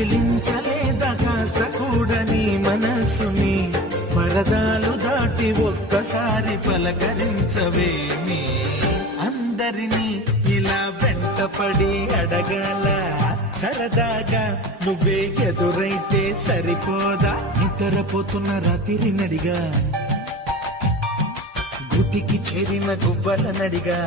కదిలించలేదా కాస్త కూడా నీ మనసుని పరదాలు దాటి ఒక్కసారి పలకరించవేమి అందరినీ ఇలా వెంటపడి అడగాల సరదాగా నువ్వే ఎదురైతే సరిపోదా నిద్రపోతున్న రాత్రి నడిగా గుటికి చేరిన గువ్వల నడిగా